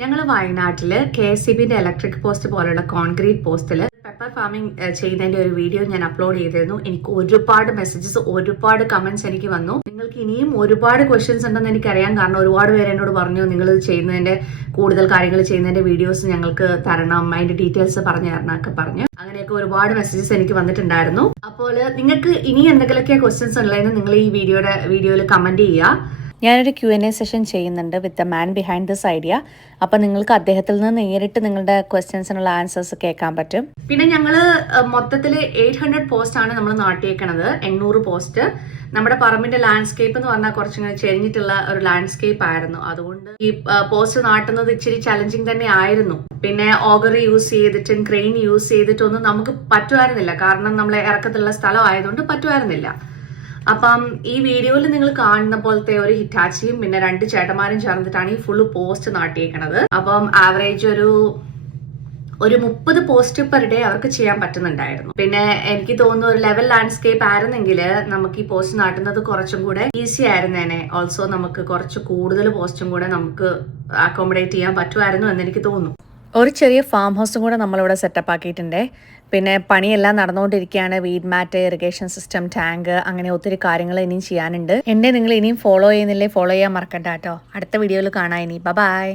ഞങ്ങൾ വയനാട്ടിൽ KSEBിന്റെ electric post പോലുള്ള കോൺക്രീറ്റ് പോസ്റ്റിൽ പെപ്പർ ഫാമിംഗ് ചെയ്യുന്നതിന്റെ ഒരു വീഡിയോ ഞാൻ അപ്ലോഡ് ചെയ്തിരുന്നു. എനിക്ക് ഒരുപാട് മെസ്സേജസ്, ഒരുപാട് കമന്റ്സ് എനിക്ക് വന്നു. നിങ്ങൾക്ക് ഇനിയും ഒരുപാട് ക്വസ്റ്റ്യൻസ് ഉണ്ടെന്ന് എനിക്കറിയാം. കാരണം ഒരുപാട് പേര് എന്നോട് പറഞ്ഞു നിങ്ങൾ ചെയ്യുന്നതിന്റെ കൂടുതൽ കാര്യങ്ങൾ ചെയ്യുന്നതിന്റെ വീഡിയോസ് ഞങ്ങൾക്ക് തരണം, അതിന്റെ ഡീറ്റെയിൽസ് പറഞ്ഞു തരണം ഒക്കെ പറഞ്ഞു. അങ്ങനെയൊക്കെ ഒരുപാട് മെസ്സേജസ് എനിക്ക് വന്നിട്ടുണ്ടായിരുന്നു. അപ്പോൾ നിങ്ങൾക്ക് ഇനി എന്തെങ്കിലുമൊക്കെ ക്വസ്റ്റ്യൻസ് ഉള്ളതെന്ന് നിങ്ങൾ ഈ വീഡിയോയിൽ കമന്റ് ചെയ്യുക. ഞാനൊരു Q&A സെഷൻ ചെയ്യുന്നുണ്ട് with the man behind this idea. അപ്പം നിങ്ങൾക്ക് അദ്ദേഹത്തിൽ നിന്ന് നേരിട്ട് നിങ്ങളുടെ ക്വസ്റ്റ്യൻസിനുള്ള ആൻസേഴ്സ് കേൾക്കാൻ പറ്റും. പിന്നെ ഞങ്ങള് മൊത്തത്തിൽ 800 പോസ്റ്റ് ആണ് നമ്മൾ നാട്ടിയേക്കണത്. 800 പോസ്റ്റ്. നമ്മുടെ പറമ്പിന്റെ ലാൻഡ്സ്കേപ്പ് എന്ന് പറഞ്ഞാൽ കുറച്ചിങ്ങനെ ചെരിഞ്ഞിട്ടുള്ള ഒരു ലാൻഡ്സ്കേപ്പ് ആയിരുന്നു. അതുകൊണ്ട് ഈ പോസ്റ്റ് നാട്ടുന്നത് ഇച്ചിരി ചലഞ്ചിങ് തന്നെ ആയിരുന്നു. പിന്നെ ഓഗർ യൂസ് ചെയ്തിട്ടും ക്രെയിൻ യൂസ് ചെയ്തിട്ടൊന്നും നമുക്ക് പറ്റുമായിരുന്നില്ല. കാരണം നമ്മളെ ഇറക്കത്തുള്ള സ്ഥലം ആയതുകൊണ്ട് പറ്റുമായിരുന്നില്ല. അപ്പം ഈ വീഡിയോയിൽ നിങ്ങൾ കാണുന്ന പോലത്തെ ഒരു ഹിറ്റാച്ചിയും പിന്നെ 2 ചേട്ടന്മാരും ചേർന്നിട്ടാണ് ഈ ഫുള്ള് പോസ്റ്റ് നാട്ടിയേക്കണത്. അപ്പം ആവറേജ് ഒരു 30 പോസ്റ്റ് പെർ ഡേ അവർക്ക് ചെയ്യാൻ പറ്റുന്നുണ്ടായിരുന്നു. പിന്നെ എനിക്ക് തോന്നുന്നു ഒരു ലെവൽ ലാൻഡ്സ്കേപ്പ് ആയിരുന്നെങ്കിൽ നമുക്ക് ഈ പോസ്റ്റ് നാട്ടുന്നത് കുറച്ചും കൂടെ ഈസി ആയിരുന്നേനെ. ഓൾസോ നമുക്ക് കുറച്ച് കൂടുതൽ പോസ്റ്റും കൂടെ നമുക്ക് അക്കോമഡേറ്റ് ചെയ്യാൻ പറ്റുമായിരുന്നു എന്ന് എനിക്ക് തോന്നുന്നു. ഒരു ചെറിയ ഫാം ഹൗസും കൂടെ നമ്മളിവിടെ സെറ്റപ്പ് ആക്കിയിട്ടുണ്ട്. പിന്നെ പണിയെല്ലാം നടന്നുകൊണ്ടിരിക്കുകയാണ്. Weed mat, irrigation system, tank, അങ്ങനെ ഒത്തിരി കാര്യങ്ങൾ ഇനിയും ചെയ്യാനുണ്ട്. എന്നെ നിങ്ങൾ ഇനിയും ഫോളോ ചെയ്യുന്നില്ലേ, ഫോളോ ചെയ്യാൻ മറക്കണ്ട കേട്ടോ. അടുത്ത വീഡിയോയിൽ കാണാം ഇനി. ബൈ.